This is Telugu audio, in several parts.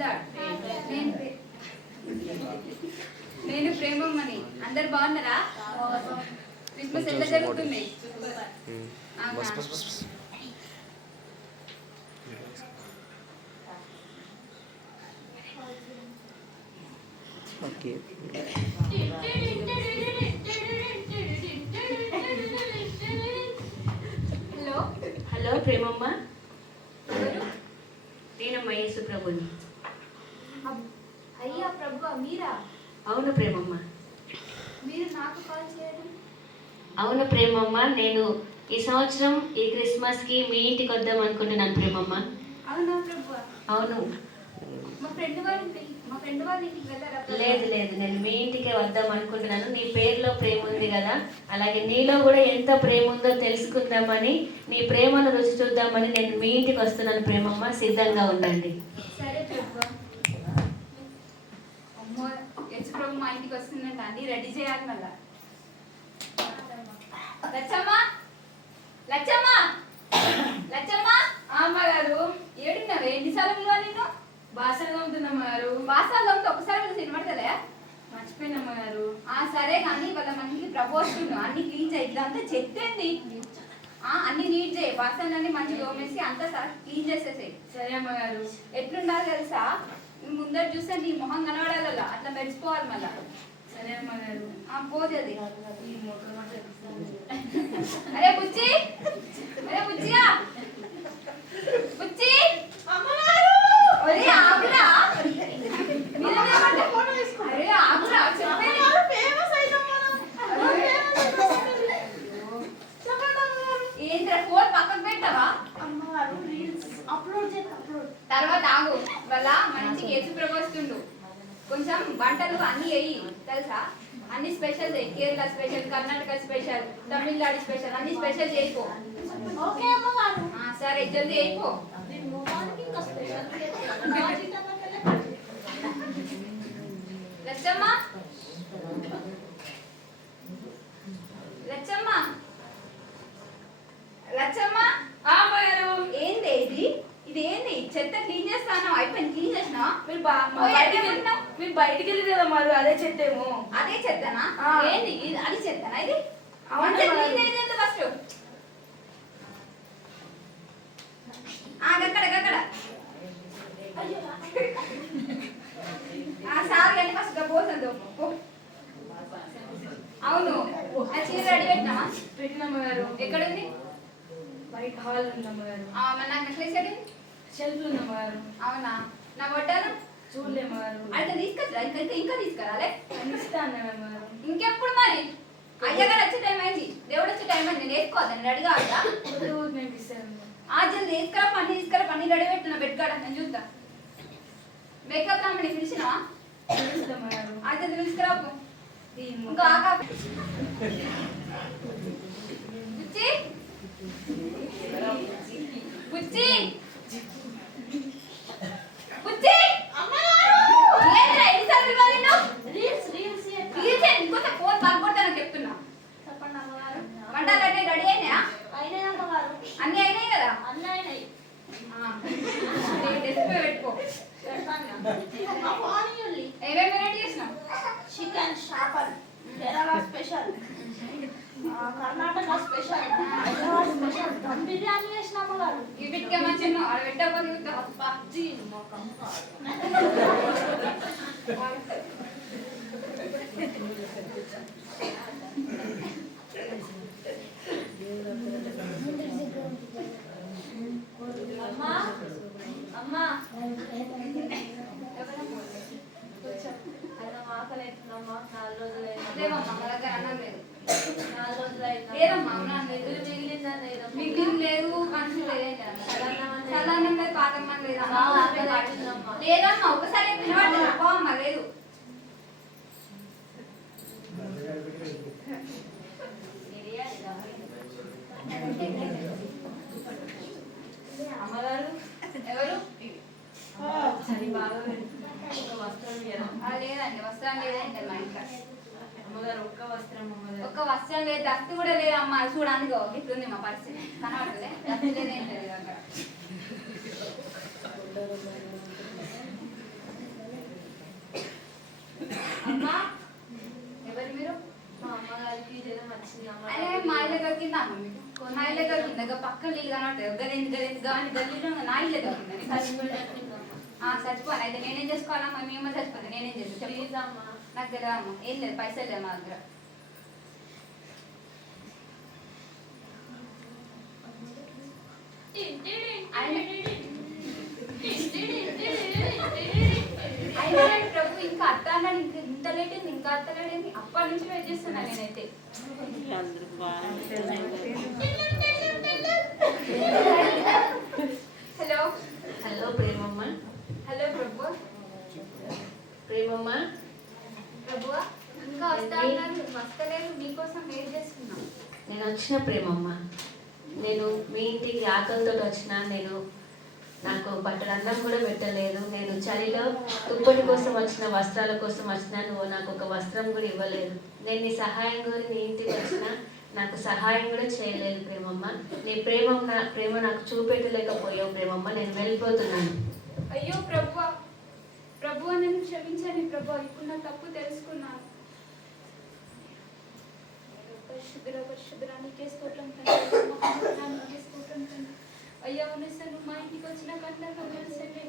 లార్డ్. నేను ప్రేమమ్మని. అందరు బాగున్నారా? క్రిస్మస్ ఎట్లా జరుగుతుంది? హలో హలో ప్రేమమ్మ, నేనమ్మ యేసు ప్రభుని. అయ్యా ప్రభు, మీరా? అవును ప్రేమమ్మ. మీరు నాకు కాల్ చేయడం? అవును ప్రేమమ్మ, నేను ఈ సంవత్సరం ఈ క్రిస్మస్కి మీ ఇంటికి వద్దాం అనుకుంటున్నాను ప్రేమమ్మ. అవునా ప్రభు? అవును. మా ఫ్రెండ్ వాళ్ళ ఇంటికి వెళ్ళారా? లేదు లేదు, నేను మీ ఇంటికే వద్దాం అనుకుంటున్నాను. నీ పేరులో ప్రేమ ఉంది కదా, అలాగే నీలో కూడా ఎంత ప్రేమ ఉందో తెలుసుకుందామని, నీ ప్రేమను రుచి చూద్దామని నేను మీ ఇంటికి వస్తున్నాను ప్రేమమ్మ. సిద్ధంగా ఉండండి. సరే ప్రభు. అమ్మో, యచ్చు ప్రభు మా ఇంటికి వస్తుందంట. అన్ని రెడీ చేయాలి మళ్ళా. లచ్చమ్మా, లచ్చమ్మా, లచ్చమ్మా. అమ్మగారు ఏడున్నావే? ఎన్నిసార్లు నేను బాసలు తోముతున్నమ్మగారు. బాసాలు తోమితే ఒకసారి తినబడతలే? మర్చిపోయినమ్మగారు. సరే కానీ వాళ్ళ మనకి ప్రపోజల్ అన్ని క్లీన్ చేయి. ఇదంతా చెత్తేంది? అన్ని నీట్ చేయి. బాసన్లన్నీ మంచిగా తోమేసి అంతా క్లీన్ చేసేసాయి. సరే అమ్మగారు. ఎట్లుండాలి తెలుసా? ముందర చూస్తే నీ మొహం కనబడాల, అట్లా మెరిచిపోవాలి మళ్ళా. సరే అమ్మగారు. పోతుంది. ఈ మొక్కలు మాట అరే బుజ్జి, అరే బుజ్జిగా, బుజ్జి. అరే ఆగురా, అరే ఆగురా, చెప్పేది. ఏంద్రా ఫోన్ పక్కకు పెట్టావా? తర్వాత ఆగు. వాళ్ళ మంచిగా యేసు ప్రభు వస్తుండు. కొంచెం వంటలు అన్ని వేయి తెలుసా? అన్ని స్పెషల్ చేయి. Kerala special, Karnataka special, Tamil Nadu special, అన్ని స్పెషల్ చేయిపో. సరే జల్దీ అయిపో. లచ్చమ్మ, లచ్చమ్మ, లచ్చమ్మ. అమ్మగారు. ఏంది ఇది? ఇది ఏంది? చెత్త క్లీన్ చేస్తాను. అయిపోయింది, క్లీన్ చేసినా? మీరు బయటికి వెళ్ళి కదా మరి, అదే చెత్తేమో. అదే చెత్తనా? ఏంది అది చెత్తనా? ఇది ఫస్ట్ గక్కడ సార్ కానీ ఫస్ట్ పోతుంది. అవును, ఆ చీర రెడీ పెట్టినామా? పెట్టినమ్మగారు. ఎక్కడుంది? బయట హాల్ ఉందమ్మగారు. నాకు నెక్లెస్ ఎక్కడి? షెల్ఫ్ ఉందమ్మగారు. అవునా? నా బొట్టాలు చూడలేమ్మగారు. అయితే తీసుకొచ్చా? ఇంకా తీసుకురాలే? ఇస్తానమ్మగారు. ఇంకెప్పుడు మరి? అయ్యగారు వచ్చే టైం అయింది, దేవుడు వచ్చే టైం అయింది. నేను వేసుకోవద్దని రెడీ కావద్దా? నేను ఇస్తాను. జల్ది తీసుకురా, పని రెడీ పెట్టిన బెడ్కాడ. నేను చూద్దా. మేకప్ రామని పిలిచినా? అయితే తీసుకురాపు. ఇంకా బుచ్చి, బుచ్చి, బుచ్చి. ఏంట్రా ఎన్నిసార్లు పిలవాలి నిన్ను? ఇంకొంచెం ఫోన్ పగొట్టానని చెప్తున్నా. వంటలు అన్నీ రెడీ అయినాయా? అన్నీ అయినాయి కదా? పెట్టుకో. ఏమేమి వెరైటీ చేసినావు? చికెన్ షాపర్, Kerala special, Karnataka special, Hyderabad special, dum biryani చేసినాము గారు. ఈ బిట్కే మంచిగా ఆడ పెట్టకపోతే పబ్జీ మొక్కం. అమ్మా, అమ్మా, ఆకలి అవుతుందమ్మా. 4 రోజులు లేవమ్మా, మా దగ్గర అన్నం లేదు. 4 రోజులు లేదమ్మా, అన్నం లేదు. మిగిలిందని మిగిలిన లేదు, మనుషులు లేదు, చల్లన్నం లేదు, పాతన్నం లేదమ్మా. లేదమ్మా, ఒకసారి తినబడి పోవమ్మా. లేదు. అమ్మగారు ఎవరు? చలి బాగా ఒక వస్త్రం లేదండి, వస్త్రం లేదండి మా ఇంట్లో. అమ్మగారు ఒక్క వస్త్రం. ఒక్క వస్త్రం లేదు, దస్తు కూడా లేదు అమ్మ. చూడడానికి ఇట్లుంది మా పరిస్థితి. కనబడలే, దస్తు లేదేం లేదు అక్కడ. అమ్మా ఎవరు మీరు? మా అమ్మగారికి జ్వరం వచ్చిందమ్మ. అరే మా ఇల్లు దొరికిందా అమ్మ మీకు? నా ఇల్లు దొరికిందా? ఇక పక్కన ఇల్లు కనబడతాయి గదేంది కానీ గల్లీలో నా ఇల్లు దొరికిందని చచ్చిపోను. అయితే నేనేం చేసుకోవాలమ్మా? మీ అమ్మ చచ్చిపోతా నేనేం చేస్తాను? ప్లీజ్ అమ్మ. నాకు తెలియదు అమ్మ, ఏం లేదు, పైసలు లేవు మా దగ్గర. అయినా ప్రభు ఇంకా అత్త అన్నాడు, ఇంకా ఇంత లేట్ అయింది, ఇంకా అత్త లేట్ అయింది. అప్పటి నుంచి వెయిట్ చేస్తున్నా నేనైతే. Hello hello Premamma. హలో ప్రభు. ప్రేమమ్మ, ప్రభు ఇంకా వస్తా అన్నారు, వస్తలేదు, మీకోసం వెయిట్ చేస్తున్నా. నేను వచ్చిన ప్రేమమ్మ. నేను మీ ఇంటికి ఆకలితో వచ్చిన. నాకు పట్టడు అన్నం కూడా పెట్టలేదు. నేను చలిలో దుప్పటి కోసం వచ్చిన, వస్త్రాల కోసం వచ్చిన. నువ్వు నాకు ఒక వస్త్రం కూడా ఇవ్వలేదు. నేను నీ సహాయం కోరి నీ ఇంటికి వచ్చిన, నాకు సహాయం కూడా చేయలేదు ప్రేమమ్మ. నీ ప్రేమ నాకు చూపెట్టలేకపోయావు ప్రేమమ్మ. నేను వెళ్ళిపోతున్నాను. అయ్యో ప్రభు, ప్రభు నన్ను క్షమించండి ప్రభు, ఇప్పుడు నా తప్పు తెలుసుకున్నాను. పరిశుద్ధరానికి స్తోత్రం తండ్రి, మహానికి స్తోత్రం తండ్రి. అయ్యా ఉన్నసలు మా ఇంటికి వచ్చిన కంటే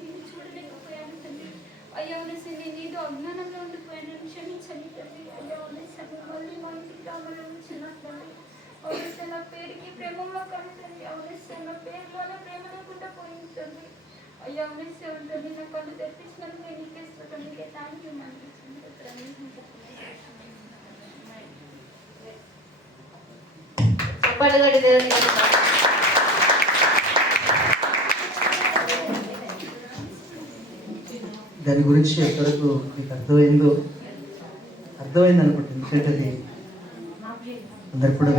నేను చూడలేకపోయాను తండ్రి. అయ్యా ఉన్నసలు నేను ఏదో అజ్ఞానంలో ఉండిపోయాను, క్షమించండి తండ్రి. అయ్యా ఉన్నసలు మళ్ళీ మా ఇంటికి రామని వచ్చినట్లండి. అవునసలు నా పేరుకి ప్రేమలో కలుగుతుంది. అవునసలు నా పేరులోనే ప్రేమ లేకుండా పోయింది తండ్రి. అయ్యా ఉన్నసలు ఉంటుంది, నా కళ్ళు తెప్పించినందుకు నేను నీకే స్తోత్రం, నీకే థ్యాంక్ యూ మనకి. చెప్పండి గడి దేవుని. దాని గురించి ఎంతవరకు మీకు అర్థమైంది అనుకుంటుంది. ఎందుకంటే అది అందరు కూడా